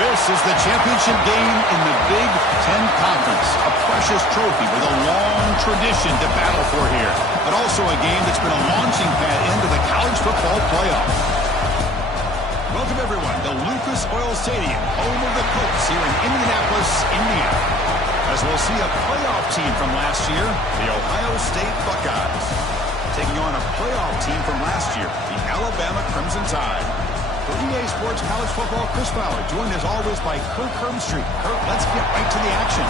This is the championship game in the Big Ten Conference. A precious trophy with a long tradition to battle for here. But also a game that's been a launching pad into the college football playoff. Welcome, everyone, to Lucas Oil Stadium, home of the Colts here in Indianapolis, Indiana. As we'll see a playoff team from last year, the Ohio State Buckeyes, taking on a playoff team from last year, the Alabama Crimson Tide. For EA Sports College Football, Chris Fowler, joined as always by Kirk Herbstreit. Kirk, let's get right to the action.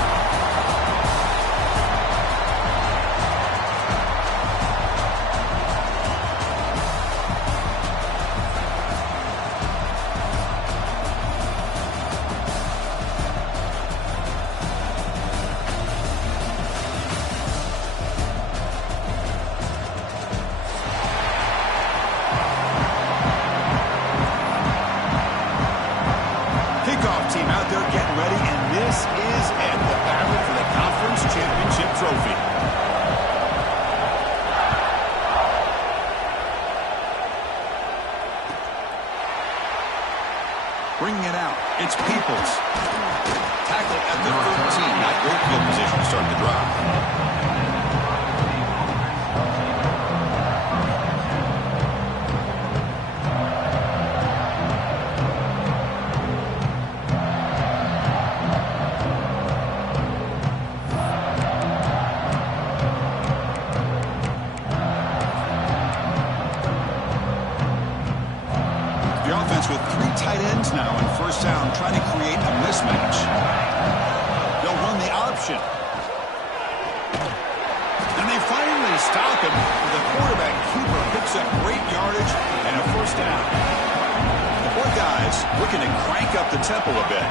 Team out there getting ready, and this is it, the battle for the conference championship trophy. Bringing it out, it's Peoples. Tackle at the 13, not great field position to start the drive. With three tight ends now in first down, trying to create a mismatch. They'll run the option. And they finally stop him. The quarterback keeper picks up great yardage and a first down. The Buckeyes looking to crank up the tempo a bit.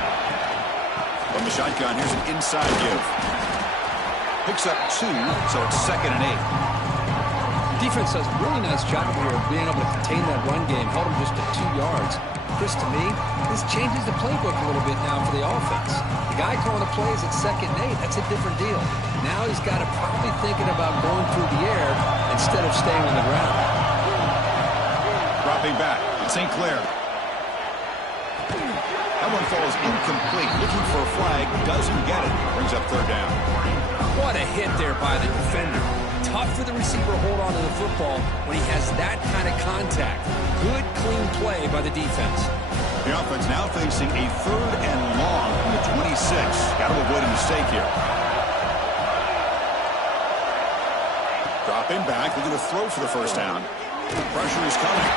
From the shotgun, here's an inside give. Picks up 2, so it's 2nd and 8. Defense does a really nice job here of being able to contain that run game, held them just at 2 yards. Chris, to me, this changes the playbook a little bit now for the offense. The guy calling the plays at 2nd and 8, that's a different deal. Now he's got to probably thinking about going through the air instead of staying on the ground. Dropping back, St. Clair. That one falls incomplete. Looking for a flag, doesn't get it. Brings up 3rd down. What a hit there by the defender. Tough for the receiver to hold on to the football when he has that kind of contact. Good, clean play by the defense. The offense now facing a 3rd and long from the 26. Got to avoid a mistake here. Dropping back, looking to throw for the first down. Pressure is coming.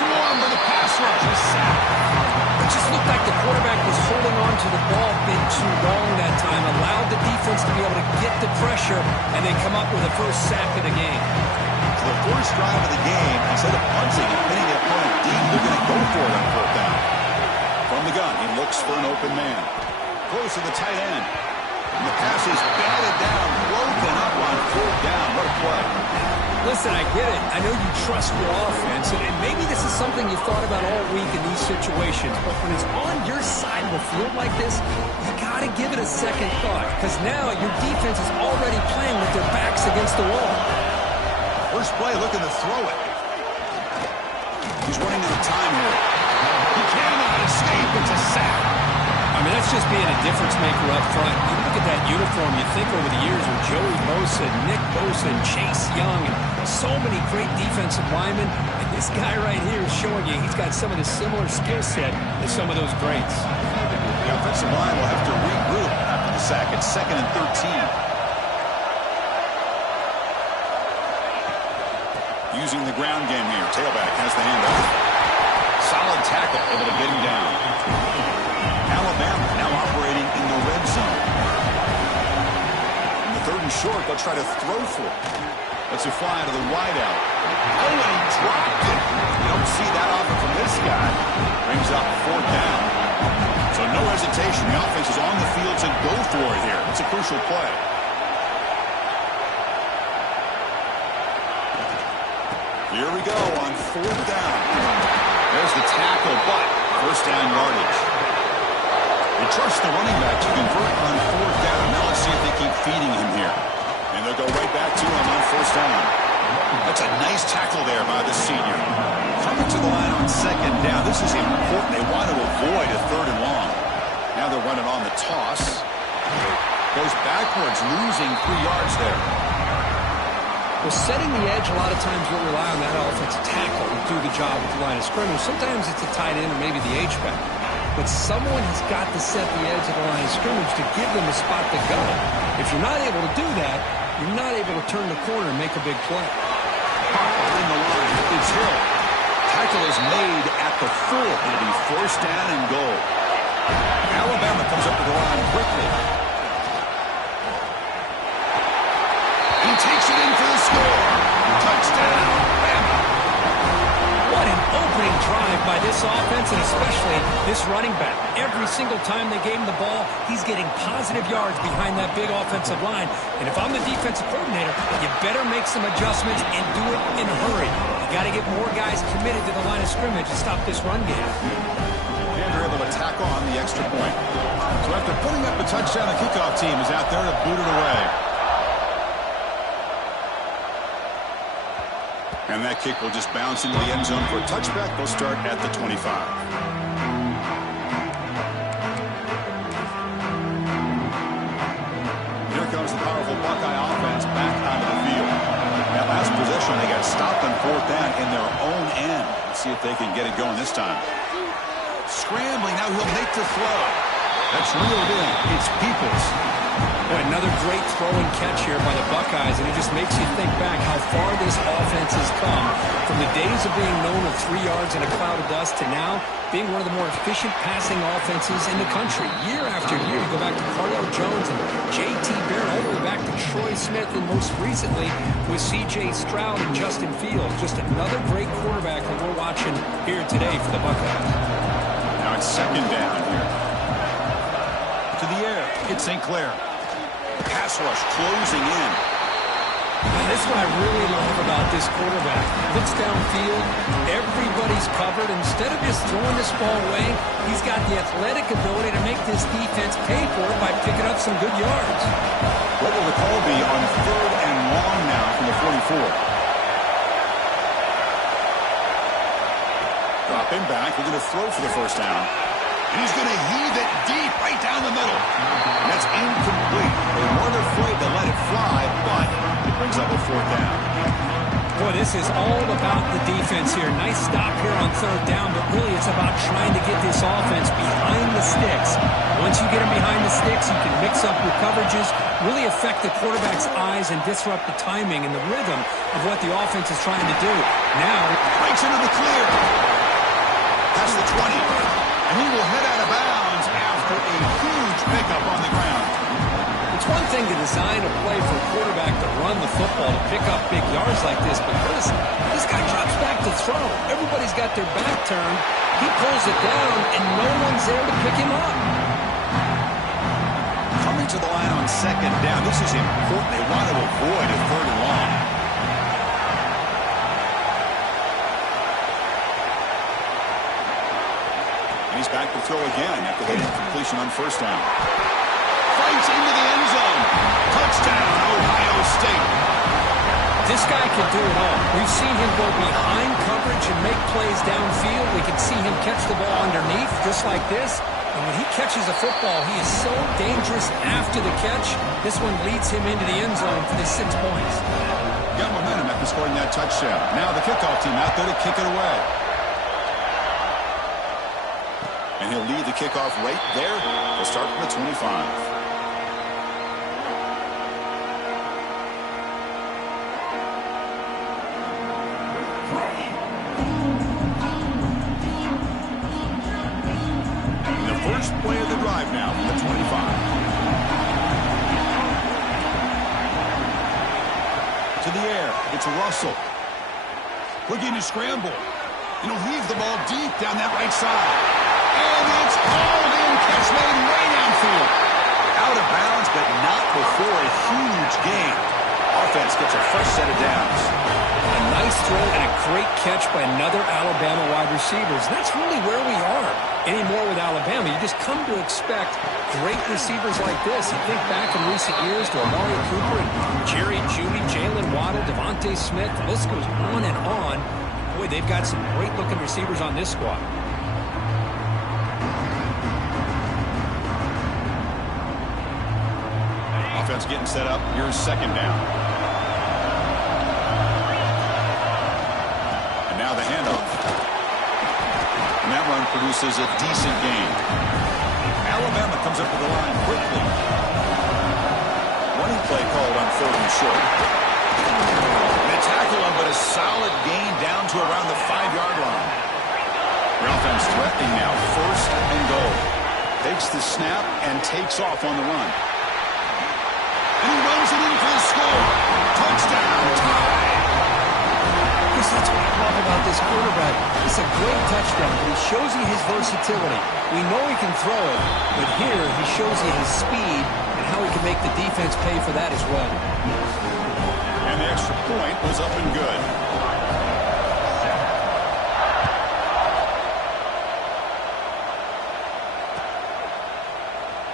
Swarm for the pass rush. He's sacked. It just looked like the quarterback was holding on to the ball a bit too long that time, allowed the defense to be able to get the pressure, and then come up with the first sack of the game. So the first drive of the game, instead of punting and hitting the opponent deep, they're going to go for it on 4th down. From the gun, he looks for an open man. Close to the tight end. And the pass is batted down, broken up on 4th down. What a play. Listen, I get it. I know you trust your offense, and maybe this is something you thought about all week in these situations, but when it's on your side of the field like this, you got to give it a second thought, because now your defense is already playing with their backs against the wall. First play, looking to throw it. He's running out of time here. He cannot escape. It's a sack. I mean, that's just being a difference maker up front. You look at that uniform, you think over the years with Joey Bosa, Nick Bosa, and Chase Young, and so many great defensive linemen. And this guy right here is showing you he's got some of the similar skill set as some of those greats. The offensive line will have to regroup after the sack. It's 2nd and 13. Using the ground game here. Tailback has the handoff. Solid tackle, able to get him down. Alabama now operating in the red zone. In the 3rd and short, they'll try to throw for it. Let's a fly to the wideout. Oh, and he dropped it. You don't see that often from this guy. Brings up 4th down. So no hesitation. The offense is on the field to go for it here. It's a crucial play. Here we go on 4th down. There's the tackle, but first down yardage. They trust the running back to convert on 4th down. Now let's see if they keep feeding him here. And they'll go right back to him on first down. That's a nice tackle there by the senior. Coming to the line on second down. This is important. They want to avoid a third and long. Now they're running on the toss. Goes backwards, losing 3 yards there. Well, setting the edge, a lot of times we'll rely on that offensive tackle to do the job at the line of scrimmage. Sometimes it's a tight end or maybe the H-back. But someone has got to set the edge of the line of scrimmage to give them a spot to go. If you're not able to do that, you're not able to turn the corner and make a big play. In the line, it's Hill. Tackle is made at the full. It'll be first down and goal. Alabama comes up to the line quickly. He takes it in for the score. Touchdown, Bama. What an opening drive by this offense, and especially this running back. Every single time they gave him the ball, he's getting positive yards behind that big offensive line. And if I'm the defensive coordinator, you better make some adjustments and do it in a hurry. You got to get more guys committed to the line of scrimmage to stop this run game. And they're able to tackle on the extra point. So after putting up a touchdown, the kickoff team is out there to boot it away. And that kick will just bounce into the end zone for a touchback. They'll start at the 25. Here comes the powerful Buckeye offense back onto the field. That last possession, they got stopped on fourth down in their own end. Let's see if they can get it going this time. Scrambling, now he'll make the throw. That's reeled in. It's Peoples. Boy, another great throw and catch here by the Buckeyes, and it just makes you think back how far this offense has come from the days of being known of 3 yards in a cloud of dust to now being one of the more efficient passing offenses in the country. Year after year, you go back to Cardell Jones and J.T. Barrett, all the way back to Troy Smith, and most recently with C.J. Stroud and Justin Fields. Just another great quarterback that we're watching here today for the Buckeyes. Now it's second down here. To the air, it's St. Clair. Pass rush closing in. Now, this is what I really love about this quarterback. Looks downfield, everybody's covered. Instead of just throwing this ball away, he's got the athletic ability to make this defense pay for it by picking up some good yards. What will the call be on third and long now from the 44? Dropping back, we're going to throw for the first down. And he's going to heave it deep right down the middle. And that's incomplete. They weren't afraid to let it fly, but it brings up a fourth down. Boy, this is all about the defense here. Nice stop here on third down, but really it's about trying to get this offense behind the sticks. Once you get them behind the sticks, you can mix up your coverages, really affect the quarterback's eyes and disrupt the timing and the rhythm of what the offense is trying to do. Now, breaks into the clear. Past the 20. And he will head out of bounds after a huge pickup on the ground. It's one thing to design a play for a quarterback to run the football, to pick up big yards like this, but notice, this guy drops back to throw. Everybody's got their back turned. He pulls it down, and no one's there to pick him up. Coming to the line on second down, this is important. They want to avoid a third and long. He's back to throw again after the incompletion on first down. Fights into the end zone. Touchdown, Ohio State. This guy can do it all. We've seen him go behind coverage and make plays downfield. We can see him catch the ball underneath just like this. And when he catches a football, he is so dangerous after the catch. This one leads him into the end zone for the 6 points. Got momentum after scoring that touchdown. Now the kickoff team out there to kick it away. And he'll lead the kickoff right there. He'll start from the 25. The first play of the drive now from the 25. To the air. It's Russell. Looking to scramble. And he'll heave the ball deep down that right side. And it's hauled in, catch made way downfield. Out of bounds, but not before a huge gain. Offense gets a fresh set of downs. A nice throw and a great catch by another Alabama wide receivers. That's really where we are anymore with Alabama. You just come to expect great receivers like this. You think back in recent years to Amari Cooper, and Jerry Jeudy, Jalen Waddle, Devontae Smith. The list goes on and on. Boy, they've got some great-looking receivers on this squad. Offense getting set up. Here's second down. And now the handoff. And that run produces a decent gain. Alabama comes up to the line quickly. Running play called on 3rd and short. They tackle him, but a solid gain down to around the 5-yard line. The offense threatening now. 1st and goal. Takes the snap and takes off on the run. And he runs it in for the score. Touchdown, tie. Because that's what I love about this quarterback. It's a great touchdown, but he shows you his versatility. We know he can throw it, but here he shows you his speed and how he can make the defense pay for that as well. And the extra point was up and good.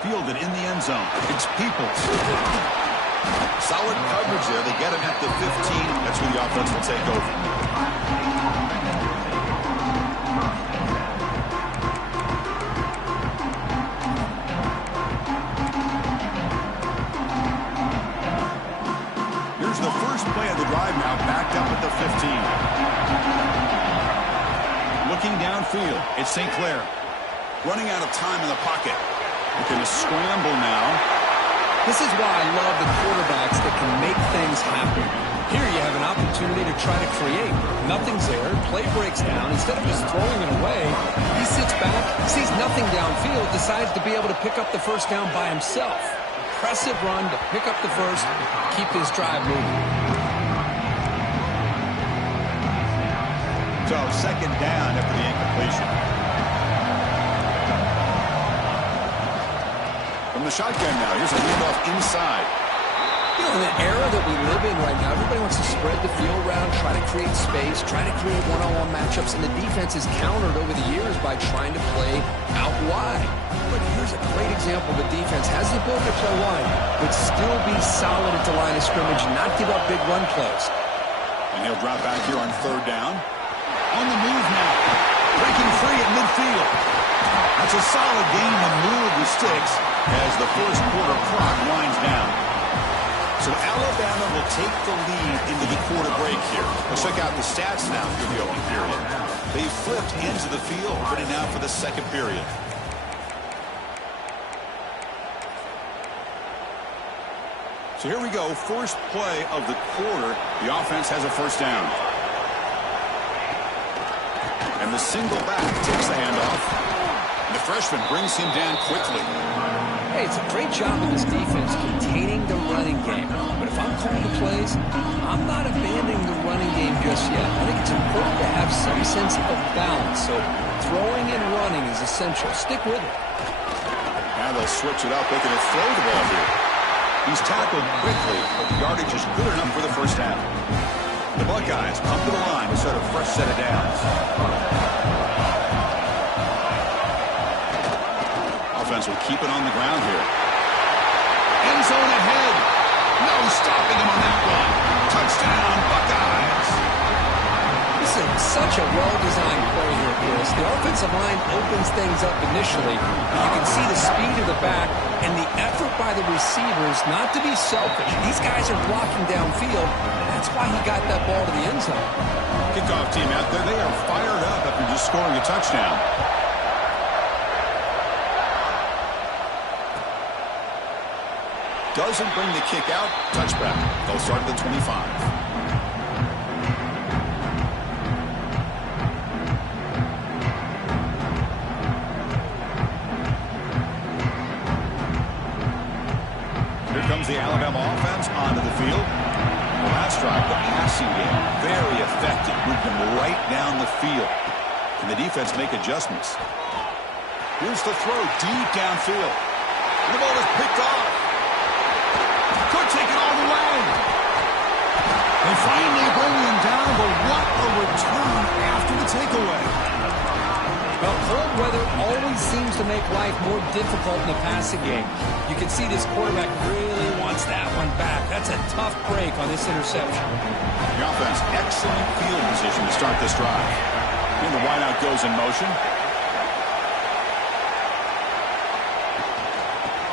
Fielded in the end zone. It's Peoples. Solid coverage there. They get him at the 15. That's where the offense will take over. Here's the first play of the drive now, backed up at the 15. Looking downfield, it's St. Clair. Running out of time in the pocket. Looking to scramble now. This is why I love the quarterbacks that can make things happen. Here you have an opportunity to try to create. Nothing's there. Play breaks down. Instead of just throwing it away, he sits back, sees nothing downfield, decides to be able to pick up the first down by himself. Impressive run to pick up the first, keep this drive moving. So, second down after the incompletion. From the shotgun now, here's a handoff inside. You know, in the era that we live in right now, everybody wants to spread the field around, try to create space, try to create one-on-one matchups, and the defense is countered over the years by trying to play out wide. But here's a great example. The defense has the ability to play wide, but still be solid at the line of scrimmage, not give up big run plays. And he'll drop back here on 3rd down. On the move now. Breaking free at midfield. That's a solid gain to move the sticks as the first quarter clock winds down. So Alabama will take the lead into the quarter break here. Let's check out the stats now for the opening period. They flipped into the field, ready now for the second period. So here we go, first play of the quarter. The offense has a first down. And the single back takes the handoff. The freshman brings him down quickly. Hey, it's a great job of this defense containing the running game. But if I'm calling the plays, I'm not abandoning the running game just yet. I think it's important to have some sense of balance. So throwing and running is essential. Stick with it. Now they'll switch it up. They can throw the ball here. He's tackled quickly, but the yardage is good enough for the first down. The Buckeyes come to the line to start a fresh set of downs. Offense will keep it on the ground here. End zone ahead. No stopping him on that one. Touchdown, Buckeyes. This is such a well-designed play here, Chris. The offensive line opens things up initially. You can see the speed of the back and the effort by the receivers not to be selfish. These guys are blocking downfield. That's why he got that ball to the end zone. Kickoff team out there. They are fired up after just scoring a touchdown. Doesn't bring the kick out. Touchback. They'll start at the 25. Here comes the Alabama offense onto the field. The last drive, the passing game, very effective. Moved them right down the field. Can the defense make adjustments? Here's the throw deep downfield. And the ball is picked off. Could take it all the way. They finally bring him down, but what a return after the takeaway. Well, cold weather always seems to make life more difficult in the passing game. You can see this quarterback really wants that one back. That's a tough break on this interception. The offense, excellent field position to start this drive. And the wideout goes in motion.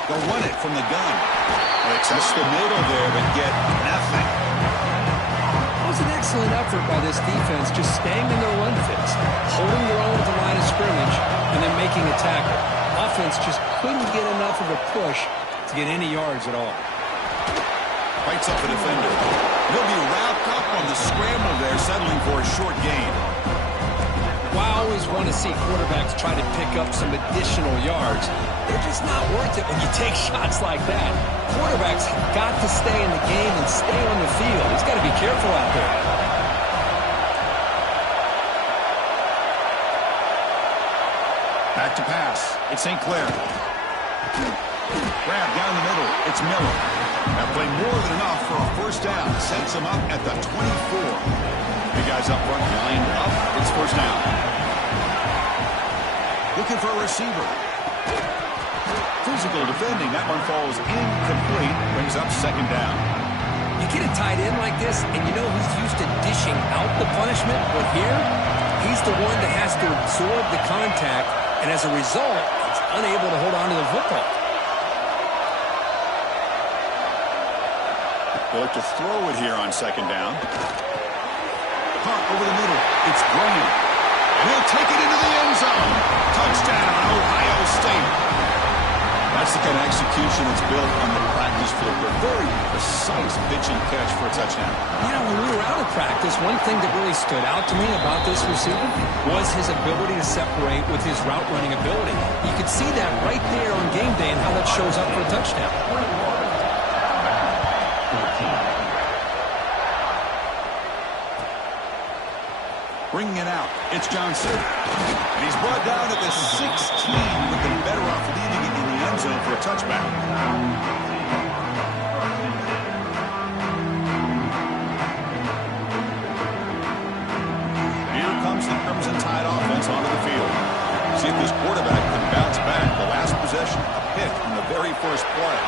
They'll run it from the gun. They test the middle there, but get nothing. It was an excellent effort by this defense, just staying in their run fits, holding their own at the line of scrimmage, and then making a tackle. Offense just couldn't get enough of a push to get any yards at all. Fights up a defender. He'll be wrapped up on the scramble there, settling for a short gain. Well, I always want to see quarterbacks try to pick up some additional yards. They're just not worth it when you take shots like that. Quarterbacks have got to stay in the game and stay on the field. He's got to be careful out there. Back to pass. It's St. Clair. Grab down the middle. It's Miller. That play more than enough for a first down. Sets him up at the 24. The guys up front lined up. It's first down. Looking for a receiver. Physical defending. That one falls incomplete. Brings up second down. You get a tight end like this, and you know he's used to dishing out the punishment, but here, he's the one that has to absorb the contact, and as a result, he's unable to hold on to the football. They look to throw it here on second down. Punt over the middle. It's Graham. And he'll take it into the end zone. Touchdown, Ohio State. That's the kind of execution that's built on the practice field. A very precise pitch and catch for a touchdown. You know, when we were out of practice, one thing that really stood out to me about this receiver was his ability to separate with his route running ability. You could see that right there on game day and how that shows up for a touchdown. Bringing it out, it's Johnson. And he's brought down at the 16, with them better off leaving it in the end zone for a touchback. Here comes the Crimson Tide offense onto the field. See if this quarterback can bounce back. The last possession, a pick on the very first play.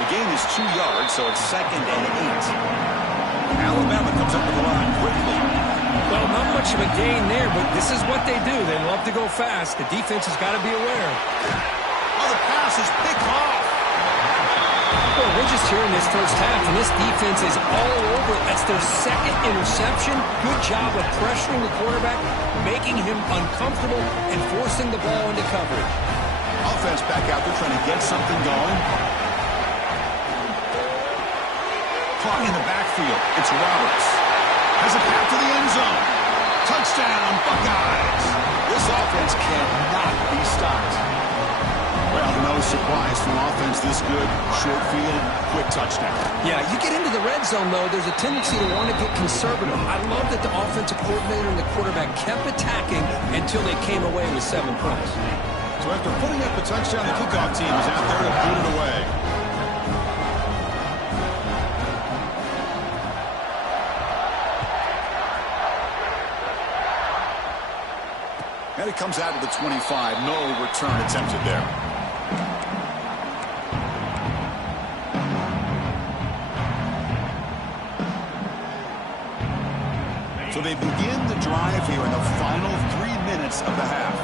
The gain is 2 yards, so it's 2nd and 8. Alabama comes up with the line quickly. Well, not much of a gain there, but this is what they do. They love to go fast. The defense has got to be aware. Oh, the pass is picked off. Well, we're just here in this first half, and this defense is all over it. That's their 2nd interception. Good job of pressuring the quarterback, making him uncomfortable, and forcing the ball into coverage. Offense back out there trying to get something going. Caught in the backfield. It's Roberts. Has a path to the end zone. Touchdown, Buckeyes. This offense cannot be stopped. Well, no surprise from offense this good. Short field, quick touchdown. Yeah, you get into the red zone, though, there's a tendency to want to get conservative. I love that the offensive coordinator and the quarterback kept attacking until they came away with 7 points. So after putting up a touchdown, the kickoff team is out there to boot it away. And it comes out of the 25. No return attempted there. So they begin the drive here in the final 3 minutes of the half.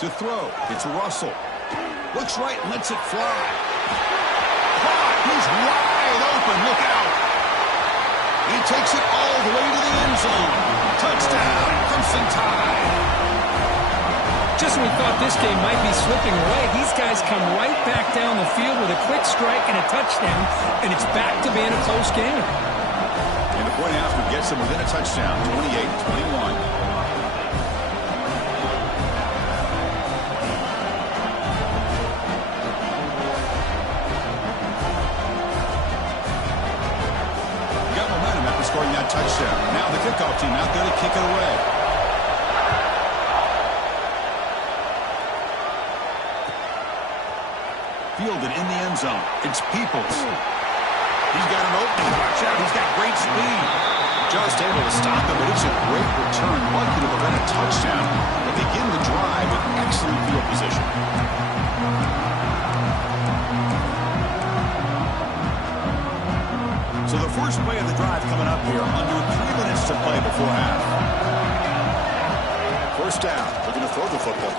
To throw, it's Russell. Looks right, lets it fly. Caught, he's wide open, look out. He takes it all the way to the end zone. Touchdown, Crimson Tide. Just when we thought this game might be slipping away, these guys come right back down the field with a quick strike and a touchdown, and it's back to being a close game. And the point after gets them within a touchdown, 28-21. Scoring that touchdown. Now the kickoff team out there to kick it away. Fielded in the end zone. It's Peoples. He's got an opening. Watch out. He's got great speed. Just able to stop him, but it's a great return. Lucky to prevent a touchdown. They begin the drive with excellent field position. So the first play of the drive coming up here. Under 3 minutes to play before half. First down. Looking to throw the football.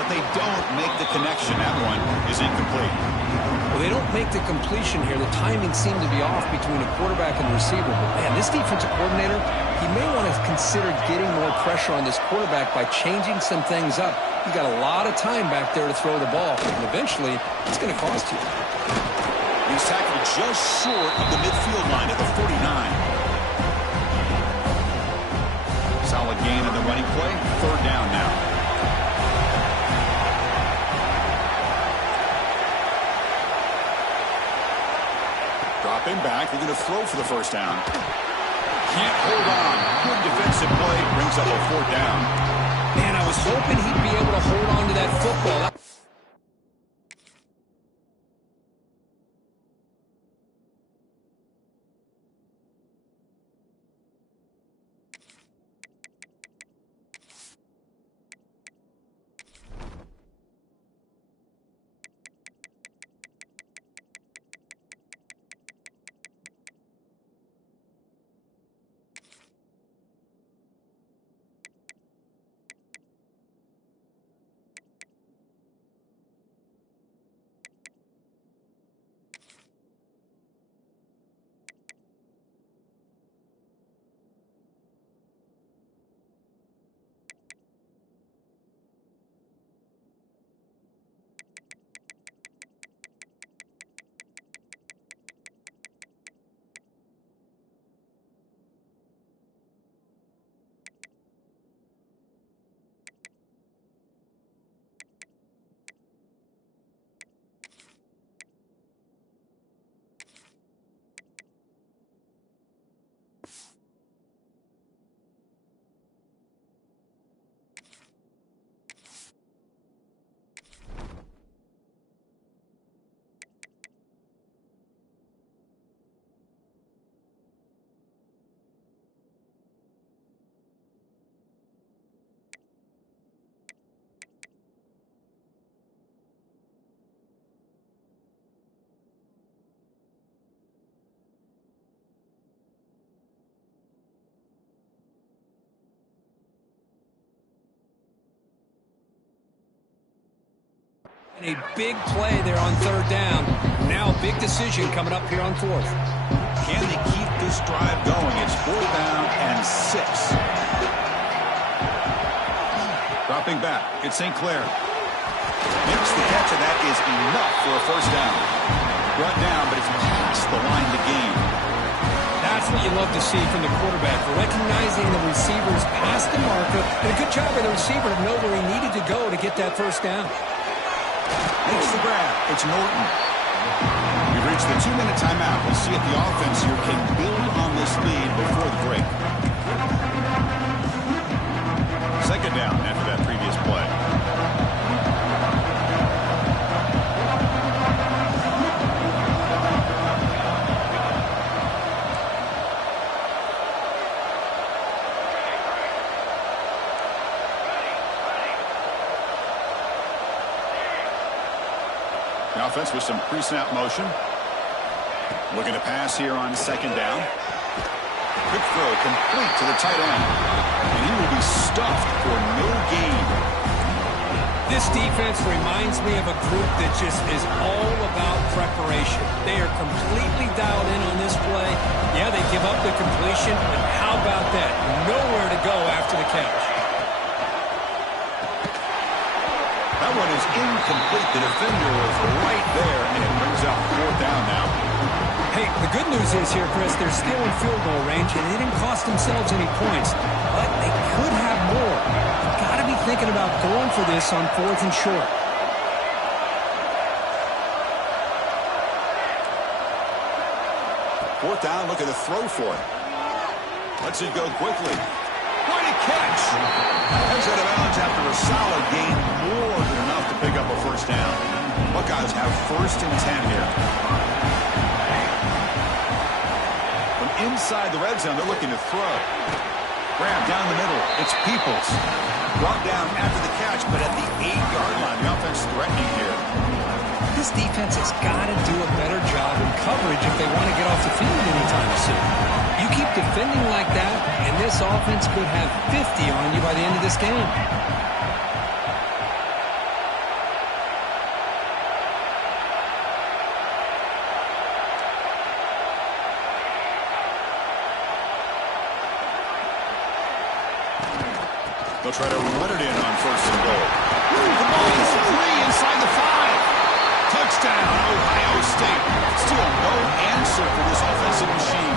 But they don't make the connection. That one is incomplete. Well, they don't make the completion here. The timing seemed to be off between the quarterback and the receiver. But, man, this defensive coordinator, he may want to consider getting more pressure on this quarterback by changing some things up. You got a lot of time back there to throw the ball, and eventually it's going to cost you. He's tackled just short of the midfield line at the 49. Solid gain in the running play. Third down now. Dropping back, they're going to throw for the first down. Can't hold on. Good defensive play, brings up a fourth down. Man, I was hoping he'd be able to hold on to that football. A big play there on third down. Now a big decision coming up here on fourth. Can they keep this drive going? It's fourth down and 6. Dropping back. It's St. Clair. Makes the catch, and that is enough for a first down. Brought down, but it's past the line to gain. That's what you love to see from the quarterback. Recognizing the receivers past the marker. And a good job by the receiver to know where he needed to go to get that first down. Makes the grab. It's Norton. We've reached the 2-minute timeout. We'll see if the offense here can build on this lead before the break. Second down after that previous play. The offense with some pre-snap motion. Looking to pass here on second down. Quick throw complete to the tight end. And he will be stuffed for no gain. This defense reminds me of a group that just is all about preparation. They are completely dialed in on this play. Yeah, they give up the completion, but how about that? Nowhere to go after the catch. That one is incomplete. The defender was right there, and it brings up fourth down now. Hey, the good news is here, Chris, they're still in field goal range, and they didn't cost themselves any points. But they could have more. You've got to be thinking about going for this on fourth and short. Fourth down, looking to throw for it. Lets it go quickly. What a catch! Heads out of bounds after a solid gain, more than enough to pick up a first down. Buckeyes have first and 10 here. From inside the red zone. They're looking to throw. Grab down the middle. It's Peoples. Brought down after the catch, but at the 8-yard line. The offense threatening here. This defense has got to do a better job in coverage if they want to get off the field anytime soon. You keep defending like that, and this offense could have 50 on you by the end of this game. They'll try to run it in on 1st and goal. The ball is 3 inside the 5. Touchdown, Ohio State. Still no answer for this offensive machine.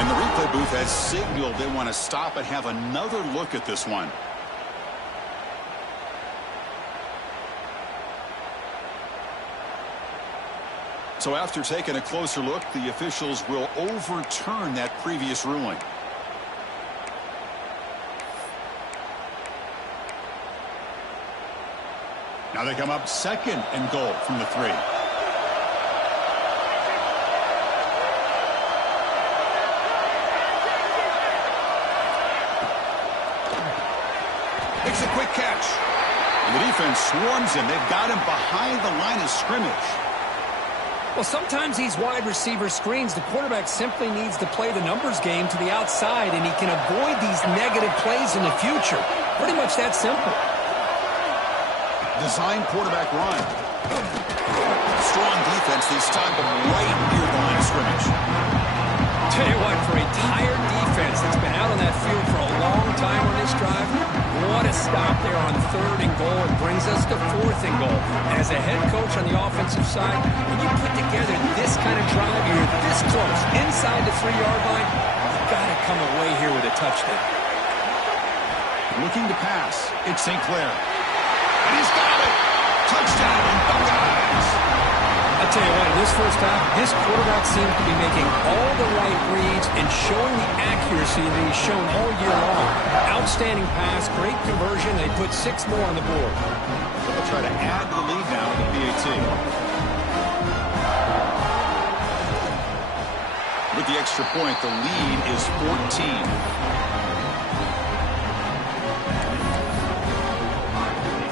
And the replay booth has signaled they want to stop and have another look at this one. So after taking a closer look, the officials will overturn that previous ruling. Now they come up 2nd and goal from the 3. Makes a quick catch. And the defense swarms him. They've got him behind the line of scrimmage. Well, sometimes these wide receiver screens, the quarterback simply needs to play the numbers game to the outside, and he can avoid these negative plays in the future. Pretty much that simple. Design quarterback run. Strong defense. They stop him right near the line of scrimmage. Tell you what, for a tired defense that's been out on that field for a long time on this drive, what a stop there on 3rd and goal. It brings us to 4th and goal. As a head coach on the offensive side, when you put together this kind of drive, you're this close, inside the 3-yard line, you've got to come away here with a touchdown. Looking to pass. It's St. Clair. And he's got it. Touchdown, Buckeyes. I tell you what, in this first half, this quarterback seems to be making all the right reads and showing the accuracy that he's shown all year long. Outstanding pass, great conversion. They put 6 more on the board. They'll try to add to the lead now with the PAT. With the extra point, the lead is 14.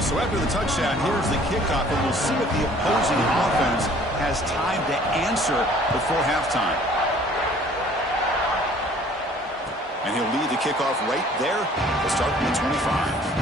So after the touchdown, here's the kickoff, and we'll see if the opposing offense has time to answer before halftime. And he'll lead the kickoff right there. We'll start from the 25.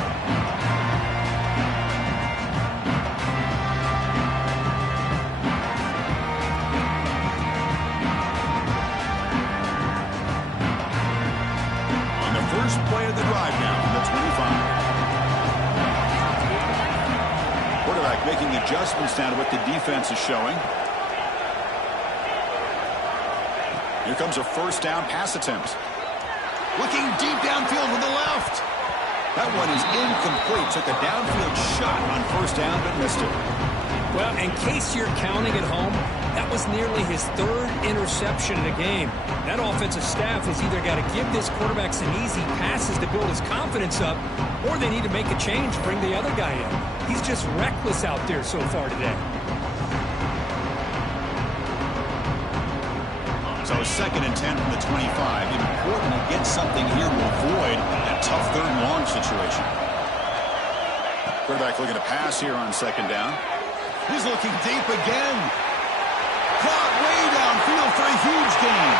First play of the drive now from the 25. Quarterback making adjustments now to what the defense is showing. Here comes a 1st down pass attempt. Looking deep downfield with the left. That one is incomplete. Took a downfield shot on 1st down, but missed it. Well, in case you're counting at home, that was nearly his 3rd interception in a game. That offensive staff has either got to give this quarterback some easy passes to build his confidence up, or they need to make a change, bring the other guy in. He's just reckless out there so far today. So 2nd and 10 from the 25. Important to get something here to avoid that tough 3rd and long situation. Quarterback looking to pass here on 2nd down. He's looking deep again. Caught way downfield for a huge gain.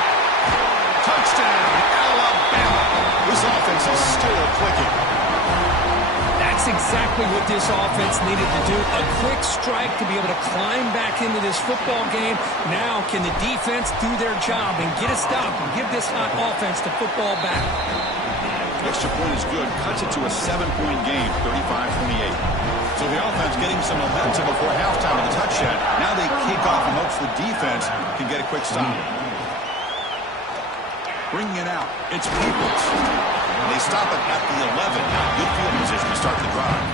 Touchdown, Alabama. This offense is still clicking. That's exactly what this offense needed to do. A quick strike to be able to climb back into this football game. Now can the defense do their job and get a stop and give this hot offense the football back? Extra point is good. Cuts it to a 7-point game, 35-28. So the offense getting some momentum before halftime with a touchdown. Now they kick off and hopes the defense can get a quick stop. Bringing it out, it's Peoples. They stop it at the 11. Now good field position to start the drive.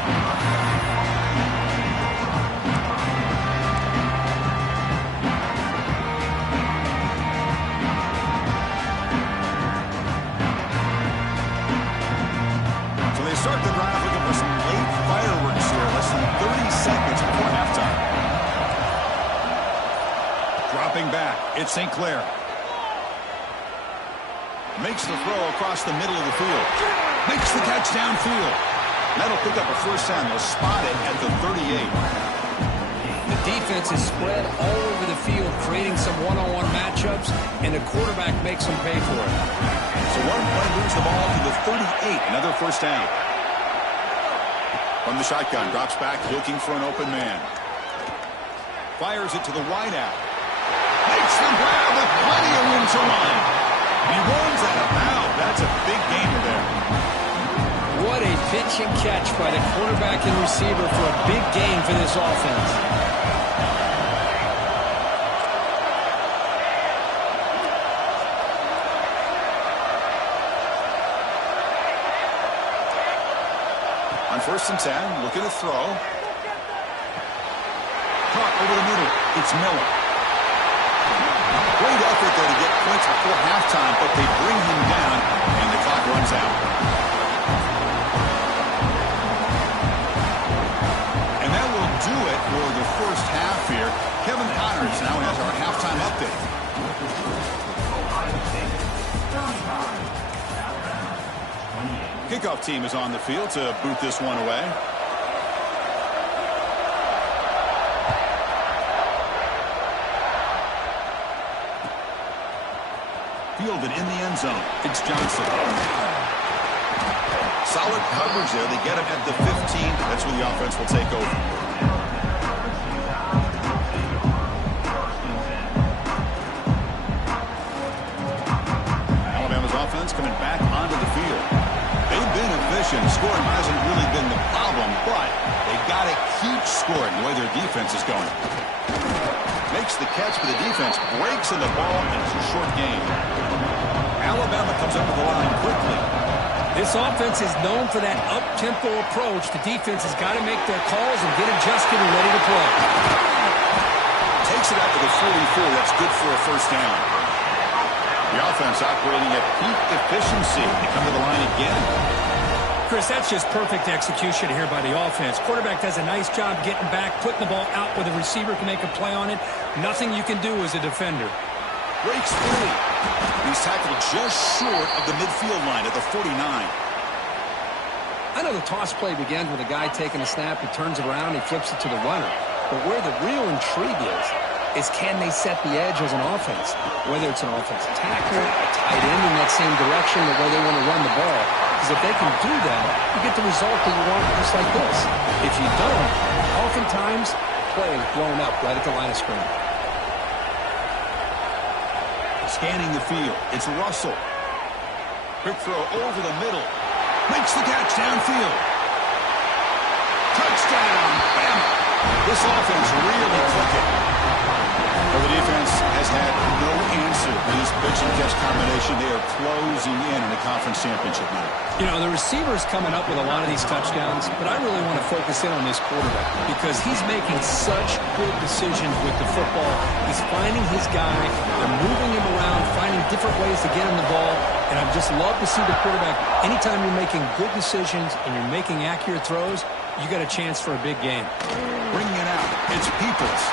Dropping back, it's St. Clair. Makes the throw across the middle of the field. Makes the catch downfield. That'll pick up a first down. They'll spot it at the 38. The defense is spread all over the field, creating some one-on-one matchups, and the quarterback makes them pay for it. So one play moves the ball to the 38. Another first down. From the shotgun, drops back, looking for an open man. Fires it to the wideout. Makes the grab with plenty of room to run. He runs out of bounds. That's a big gainer there. What a pitch and catch by the quarterback and receiver for a big gain for this offense. On 1st and 10, looking to throw. Caught over the middle. It's Miller. Great effort there to get points before halftime, but they bring him down, and the clock runs out. And that will do it for the first half here. Kevin Connors now has our halftime update. Kickoff team is on the field to boot this one away. Fielded in the end zone. It's Johnson. Solid coverage there. They get him at the 15. That's where the offense will take over. Alabama's offense coming back onto the field. They've been efficient. Scoring hasn't really been the problem, but they've got to keep scoring the way their defense is going. Makes the catch, but the defense breaks in the ball, and it's a short game. Alabama comes up with the line quickly. This offense is known for that up-tempo approach. The defense has got to make their calls and get adjusted and ready to play. Takes it out to the 44. That's good for a first down. The offense operating at peak efficiency. They come to the line again. Chris, that's just perfect execution here by the offense. Quarterback does a nice job getting back, putting the ball out where the receiver can make a play on it. Nothing you can do as a defender. Breaks free. He's tackled just short of the midfield line at the 49. I know the toss play begins with a guy taking a snap. He turns around, he flips it to the runner. But where the real intrigue is can they set the edge as an offense? Whether it's an offensive tackle, a tight end in that same direction, the way they want to run the ball. Because if they can do that, you get the result that you want just like this. If you don't, oftentimes, play is blown up right at the line of scrimmage. Scanning the field. It's Russell. Quick throw over the middle. Makes the catch downfield. Touchdown, Bama. This offense really clicking. Well, the defense has had no answer for this pitch and catch combination. They are closing in the conference championship night. You know, the receiver's coming up with a lot of these touchdowns, but I really want to focus in on this quarterback because he's making such good decisions with the football. He's finding his guy. They're moving him around, finding different ways to get him the ball, and I just love to see the quarterback. Anytime you're making good decisions and you're making accurate throws, you got a chance for a big game. Bringing it out, it's Peoples.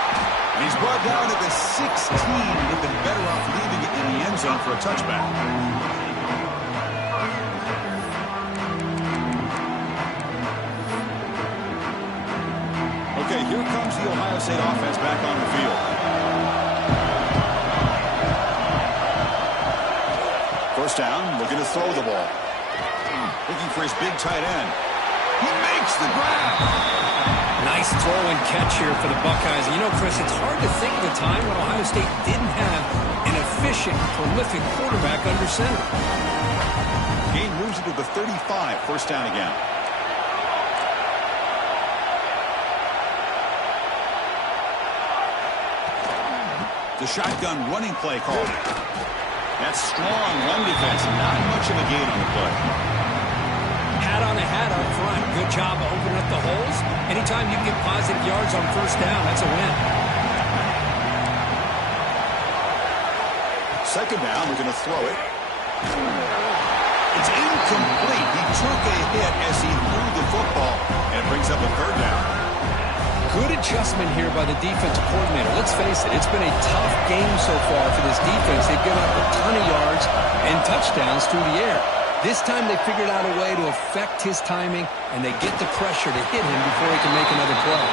And he's brought down at the 16. He'd have been better off leaving it in the end zone for a touchback. Okay, here comes the Ohio State offense back on the field. First down, looking to throw the ball. Looking for his big tight end. He makes the grab. Nice throw and catch here for the Buckeyes. And you know, Chris, it's hard to think of a time when Ohio State didn't have an efficient, prolific quarterback under center. Gain moves it to the 35. First down again. The shotgun running play called. That's strong run defense. Not much of a gain on the play. Hat on a hat up front. Good job of opening up the holes. Anytime you can get positive yards on first down, that's a win. Second down, we're going to throw it. It's incomplete. He took a hit as he threw the football, and it brings up a third down. Good adjustment here by the defensive coordinator. Let's face it, it's been a tough game so far for this defense. They've given up a ton of yards and touchdowns through the air. This time they figured out a way to affect his timing, and they get the pressure to hit him before he can make another play.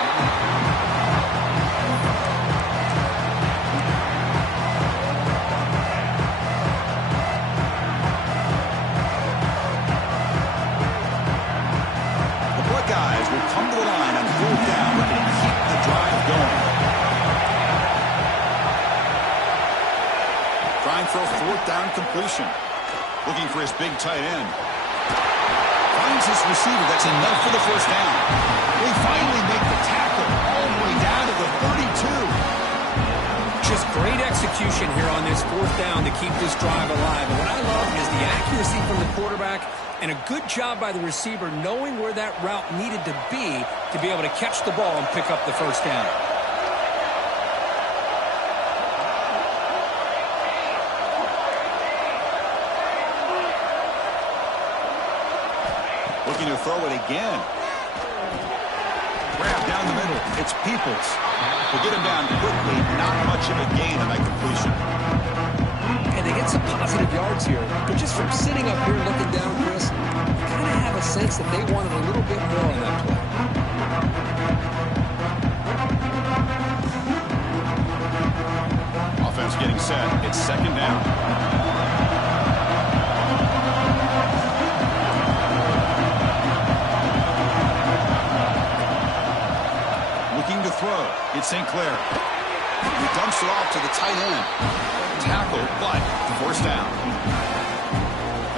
The Buckeyes will come to the line on 4th down, looking to keep the drive going. Trying for a 4th down completion. Looking for his big tight end. Finds his receiver. That's enough for the 1st down. They finally make the tackle all the way down to the 32. Just great execution here on this 4th down to keep this drive alive. And what I love is the accuracy from the quarterback and a good job by the receiver knowing where that route needed to be able to catch the ball and pick up the 1st down. Looking to throw it again. Grab down the middle. It's Peoples. We'll get him down quickly. Not much of a gain on that completion. And they get some positive yards here. But just from sitting up here looking down, Chris, you kind of have a sense that they wanted a little bit more on that play. Offense getting set. It's 2nd down. To throw. It's St. Clair. He dumps it off to the tight end. Tackle, but 1st down.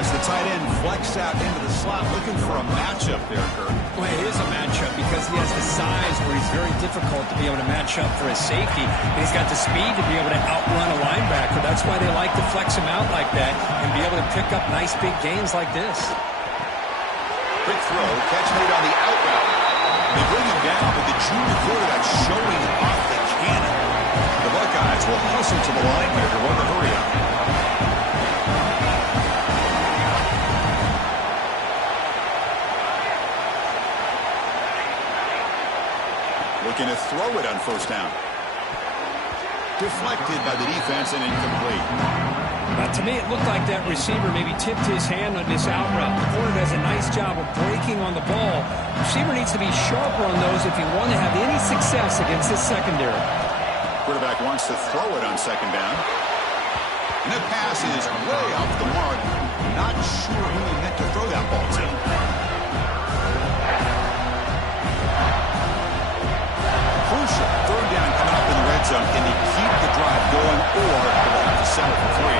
As the tight end flexed out into the slot, looking for a matchup there, Kirk. Well, it is a matchup because he has the size where he's very difficult to be able to match up for his safety. And he's got the speed to be able to outrun a linebacker. That's why they like to flex him out like that and be able to pick up nice big gains like this. Quick throw, catch made on the out route. They bring him down, but the junior quarterback showing off the cannon. The Buckeyes will hustle to the line here to run the hurry up. Looking to throw it on 1st down. Deflected by the defense and incomplete. Now, to me, it looked like that receiver maybe tipped his hand on this out route. The corner does a nice job of breaking on the ball. The receiver needs to be sharper on those if you want to have any success against this secondary. Quarterback wants to throw it on 2nd down. And the pass is way off the mark. Not sure who he meant to throw that ball to. Crucial 3rd down coming up in the red zone. Can they keep the drive going, or they'll have to settle for 3?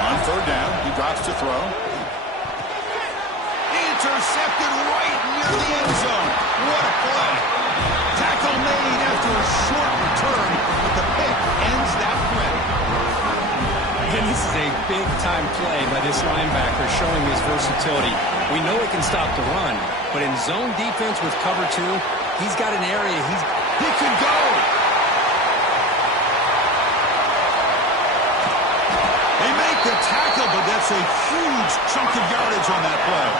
On 3rd down, he drops to throw. Intercepted right near the end zone. What a play. Tackle made after a short return, but the pick ends that threat. And this is a big-time play by this linebacker showing his versatility. We know he can stop the run, but in zone defense with cover 2, he's got an area he could go. They make the tackle, but that's a huge chunk of yardage on that play.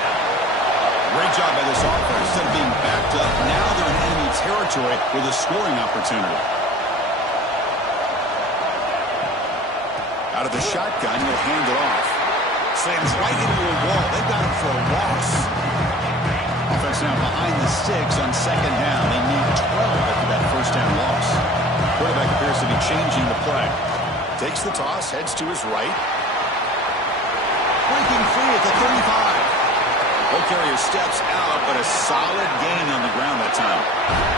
Great job by this offense. Instead of being backed up, now they're in enemy territory with a scoring opportunity. Out of the shotgun, he'll hand it off. Slams right into a wall. They've got him for a loss. Offense now behind the 6 on 2nd down. They need 12 after that 1st down loss. Quarterback appears to be changing the play. Takes the toss, heads to his right. Breaking free at the 35. Ball carrier steps out, but a solid gain on the ground that time.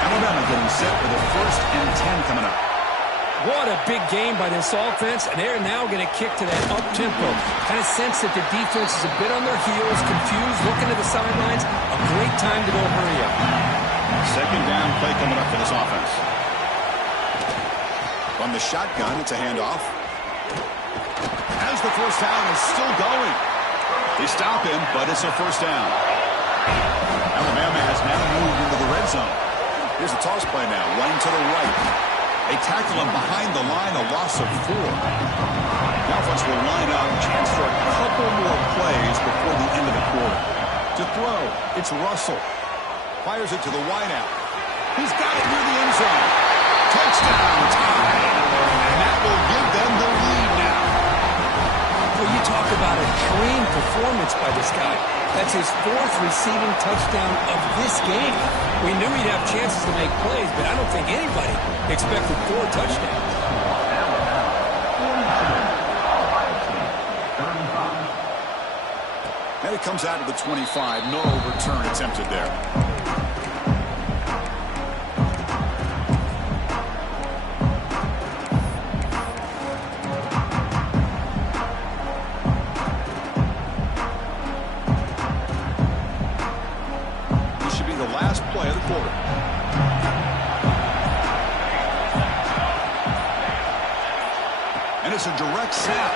Alabama getting set with a 1st and 10 coming up. What a big game by this offense, and they're now going to kick to that up-tempo. Kind of sense that the defense is a bit on their heels, confused, looking to the sidelines. A great time to go hurry up. 2nd down play coming up for this offense. From the shotgun, it's a handoff. As the 1st down is still going. They stop him, but it's a 1st down. Alabama has now moved into the red zone. Here's the toss play now, running to the right. They tackle him behind the line, a loss of 4. The offense will line up, chance for a couple more plays before the end of the quarter. To throw, it's Russell. Fires it to the wideout. He's got it near the end zone. Touchdown, tie. And that will give them the lead now. Well, you talk about a dream performance by this guy. That's his 4th receiving touchdown of this game. We knew he'd have chances to make plays, but I don't think anybody expected 4 touchdowns. And it comes out of the 25. No return attempted there. This should be the last play of the quarter. And it's a direct snap.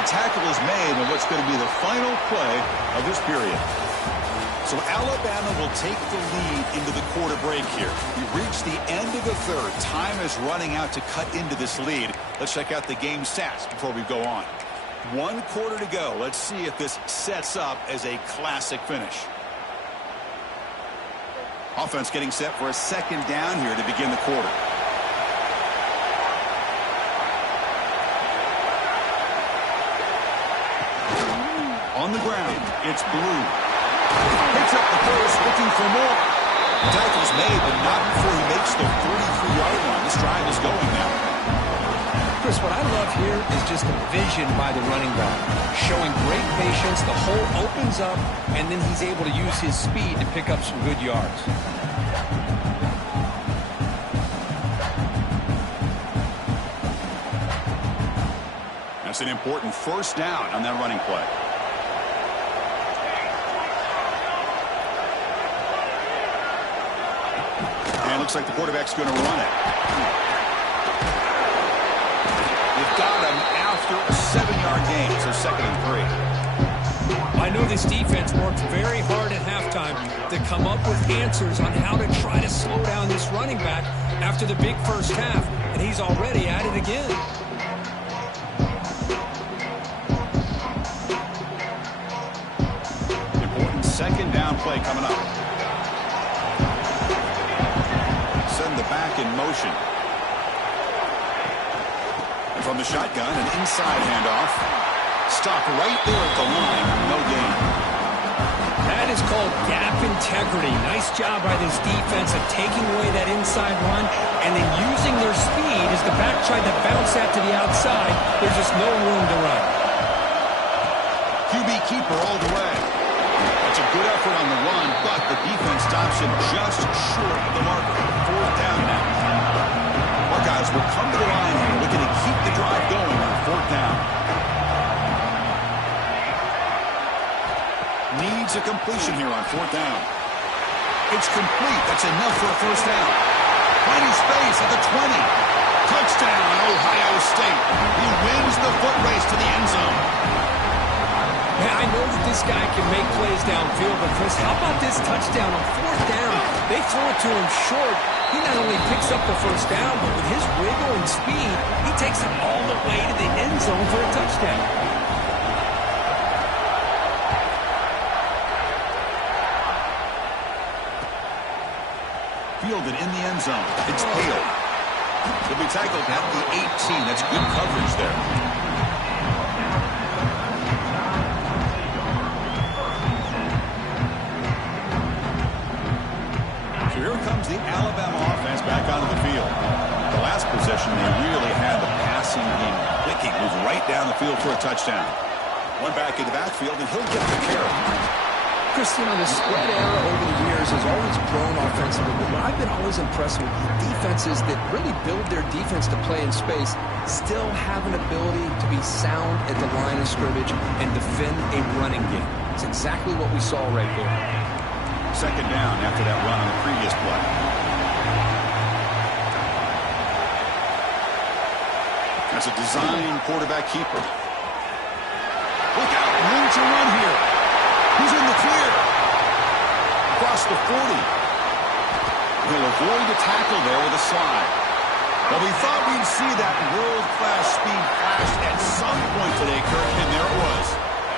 The tackle is made on what's going to be the final play of this period. So Alabama will take the lead into the quarter break here. We've reached the end of the third. Time is running out to cut into this lead. Let's check out the game stats before we go on. 1 quarter to go. Let's see if this sets up as a classic finish. Offense getting set for a 2nd down here to begin the quarter. On the ground, it's Blue. Picks up the first, looking for more. The tackle's made, but not before he makes the 33-yard line. This drive is going now. Chris, what I love here is just the vision by the running back. Showing great patience, the hole opens up, and then he's able to use his speed to pick up some good yards. That's an important 1st down on that running play. Looks like the quarterback's going to run it. They've got him after a 7-yard gain, so 2nd and 3. I know this defense worked very hard at halftime to come up with answers on how to try to slow down this running back after the big first half, and he's already at it again. Important 2nd down play coming up. Send the back in motion. And from the shotgun, an inside handoff. Stop right there at the line. No gain. That is called gap integrity. Nice job by this defense of taking away that inside run and then using their speed as the back tried to bounce that to the outside. There's just no room to run. QB keeper all the way. That's a good effort on the run, but the defense stops him just short of the marker. 4th down now. Buckeyes will come to the line here, looking to keep the drive going on 4th down. Needs a completion here on 4th down. It's complete. That's enough for a 1st down. Finding space at the 20. Touchdown, Ohio State. He wins the foot race to the end zone. I know that this guy can make plays downfield, but Chris, how about this touchdown on 4th down? They throw it to him short. He not only picks up the 1st down, but with his wiggle and speed, he takes it all the way to the end zone for a touchdown. Fielded in the end zone. It's Hale. He'll be tackled at the 18. That's good coverage there. Here comes the Alabama offense back onto the field. The last possession, they really had the passing game clicking. Moved right down the field for a touchdown. One back in the backfield, and he'll get the carry. Chris, the spread era over the years has always grown offensively, but what I've been always impressed with defenses that really build their defense to play in space still have an ability to be sound at the line of scrimmage and defend a running game. It's exactly what we saw right there. 2nd down after that run on the previous play. That's a design quarterback keeper. Look out, room to run here. He's in the clear. Across the 40. He'll avoid the tackle there with a slide. Well, we thought we'd see that world-class speed flash at some point today, Kirk, and there it was.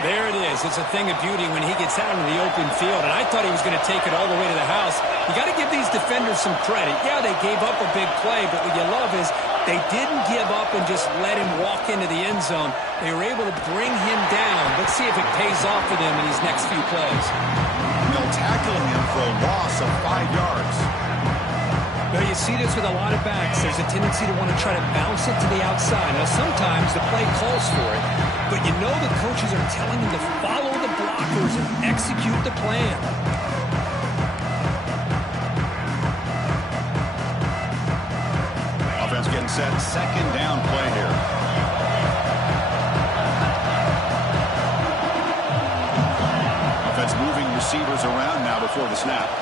There it is. It's a thing of beauty when he gets out into the open field, and I thought he was going to take it all the way to the house. You got to give these defenders some credit. Yeah, they gave up a big play, but what you love is they didn't give up and just let him walk into the end zone. They were able to bring him down. Let's see if it pays off for them in these next few plays. They'll tackle him for a loss of 5 yards. Well, you see this with a lot of backs. There's a tendency to want to try to bounce it to the outside. Now, sometimes the play calls for it, but you know the coaches are telling them to follow the blockers and execute the plan. Offense getting set. Second down play here. Offense moving receivers around now before the snap.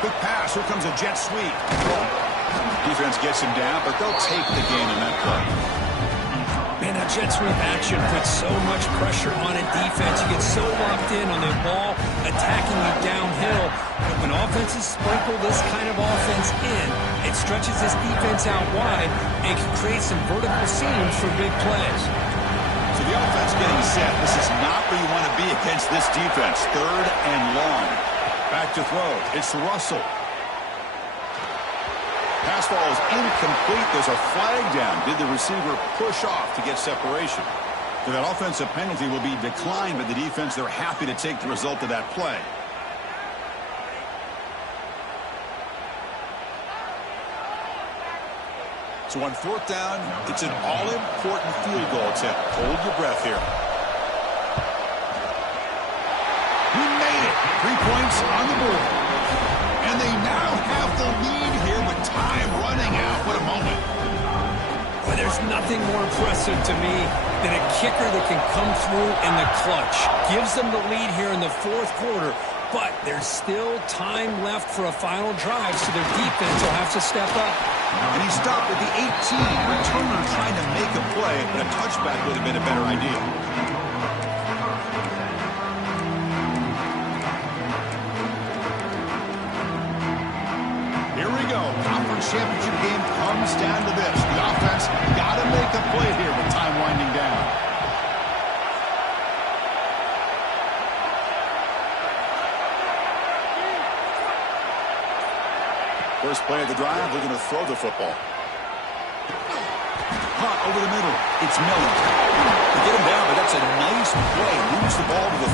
Quick pass. Here comes a jet sweep. Defense gets him down, but they'll take the gain on that play. Man, that jet sweep action puts so much pressure on a defense. You get so locked in on the ball attacking you downhill. But when offenses sprinkle this kind of offense in, it stretches this defense out wide and can create some vertical seams for big plays. So the offense getting set. This is not where you want to be against this defense. Third and long. Back to throw. It's Russell. Pass ball is incomplete. There's a flag down. Did the receiver push off to get separation? So that offensive penalty will be declined by the defense. They're happy to take the result of that play. So on fourth down, it's an all-important field goal attempt. Hold your breath here. He made it. 3 points on the board. And they now have the lead here with time running out. What a moment. Well, there's nothing more impressive to me than a kicker that can come through in the clutch. Gives them the lead here in the fourth quarter, but there's still time left for a final drive, so their defense will have to step up. And he stopped at the 18. Returner trying to make a play, but a touchback would have been a better idea. Conference championship game comes down to this. The offense got to make a play here with time winding down. First play of the drive, they're going to throw the football. Hot over the middle. It's Miller. They get him down, but that's a nice play. Moves the ball to the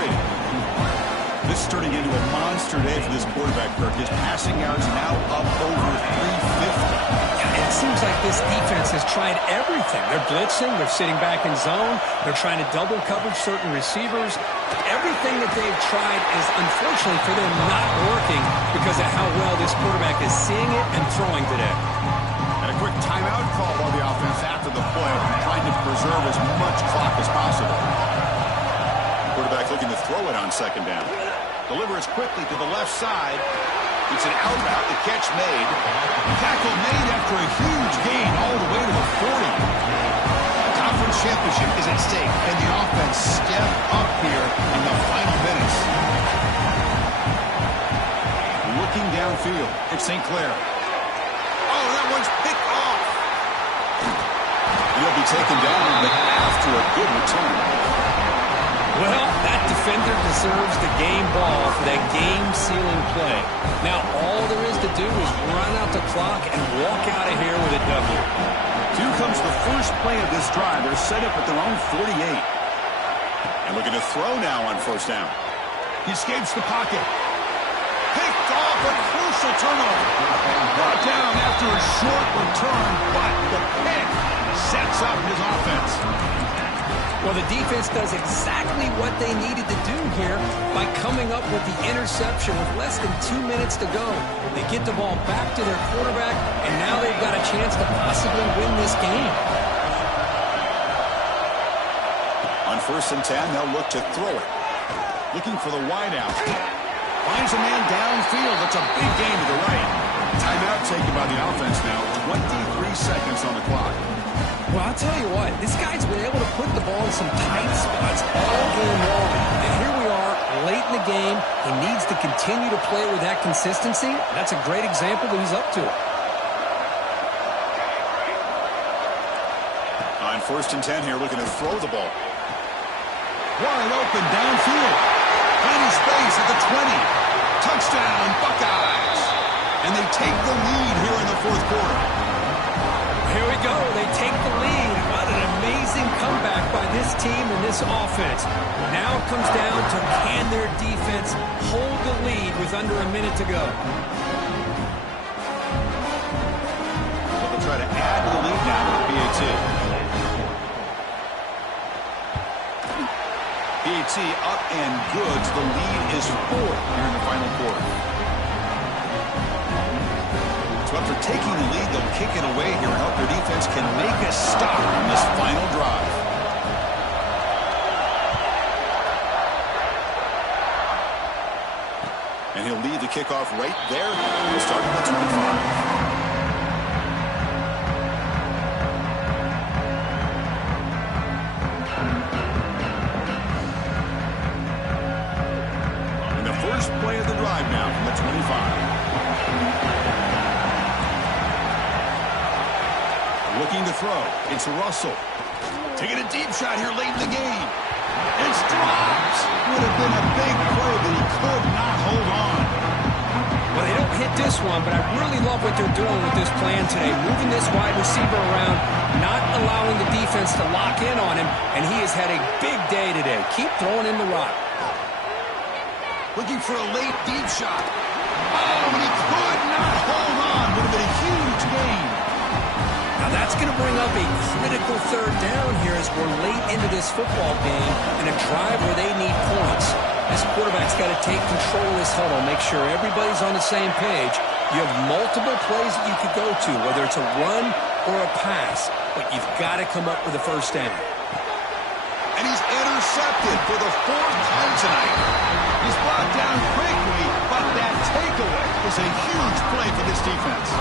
33. This is turning into a monster day for this quarterback, Kirk. His passing yards now up over 350. Yeah, it seems like this defense has tried everything. They're blitzing. They're sitting back in zone. They're trying to double coverage certain receivers. Everything that they've tried is, unfortunately for them, not working because of how well this quarterback is seeing it and throwing today. And a quick timeout call by the offense after the play, trying to preserve as much clock as possible. Quarterback looking to throw it on second down. Delivers quickly to the left side. It's an out route. The catch made. Tackle made after a huge gain all the way to the 40. Conference championship is at stake. Can the offense step up here in the final minutes? Looking downfield. It's St. Clair. Oh, that one's picked off. He'll be taken down, but after a good return. Well, that defender deserves the game ball for that game-sealing play. Now, all there is to do is run out the clock and walk out of here with a W. Here comes the first play of this drive. They're set up at their own 48. And looking to throw now on first down. He escapes the pocket. Picked off, a crucial turnover. Brought down after a short return, but the pick sets up his offense. Well, the defense does exactly what they needed to do here by coming up with the interception with less than 2 minutes to go. They get the ball back to their quarterback, and now they've got a chance to possibly win this game. On first and 10, they'll look to throw it. Looking for the wideout. Finds a man downfield. That's a big gain to the right. Timeout taken by the offense now. 23 seconds on the clock. Well, I'll tell you what, this guy's been able to put the ball in some tight spots all game long. And here we are, late in the game. He needs to continue to play with that consistency. That's a great example that he's up to it. On first and 10 here, looking to throw the ball. Wide open downfield. Plenty space at the 20. Touchdown, Buckeyes. And they take the lead here in the fourth quarter. Here we go. They take the lead. What an amazing comeback by this team and this offense. Now it comes down to can their defense hold the lead with under a minute to go. So they'll try to add to the lead now with BAT. BAT up and good. So the lead is 4 here in the final quarter. So after taking the lead, they'll kick it away here and hope their defense can make a stop on this final drive. And he'll lead the kickoff right there. We'll start at the 25. First play of the drive now from the 25. Looking to throw. It's Russell. Taking a deep shot here late in the game. It's dropped. Would have been a big play, but he could not hold on. Well, they don't hit this one, but I really love what they're doing with this plan today. Moving this wide receiver around, not allowing the defense to lock in on him, and he has had a big day today. Keep throwing in the rock. Looking for a late deep shot. Oh, and he could not hold on. Would have been a huge gain. Now that's going to bring up a critical third down here as we're late into this football game and a drive where they need points. This quarterback's got to take control of this huddle, make sure everybody's on the same page. You have multiple plays that you could go to, whether it's a run or a pass, but you've got to come up with a first down. And he's intercepted for the 4th time tonight. He's brought down quickly, but that takeaway is a huge play for this defense.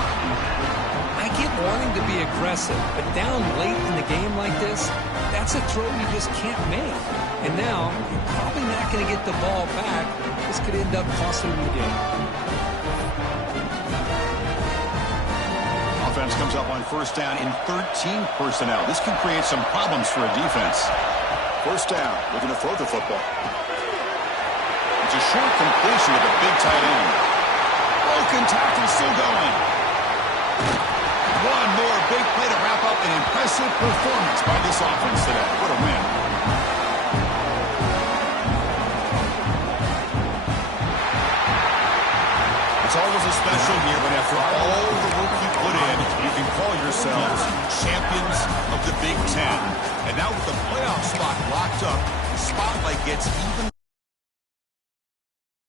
I get wanting to be aggressive, but down late in the game like this, that's a throw you just can't make. And now, you're probably not going to get the ball back. This could end up costing them the game. Offense comes up on first down in 13 personnel. This can create some problems for a defense. First down, looking to throw the football. It's a short completion of a big tight end. Broken tackle still going. One more big play to wrap up an impressive performance by this offense today. What a win. It's always a special year, but after all the work you put in, you can call yourselves champions of the Big Ten. And now with the playoff spot locked up, the spotlight gets even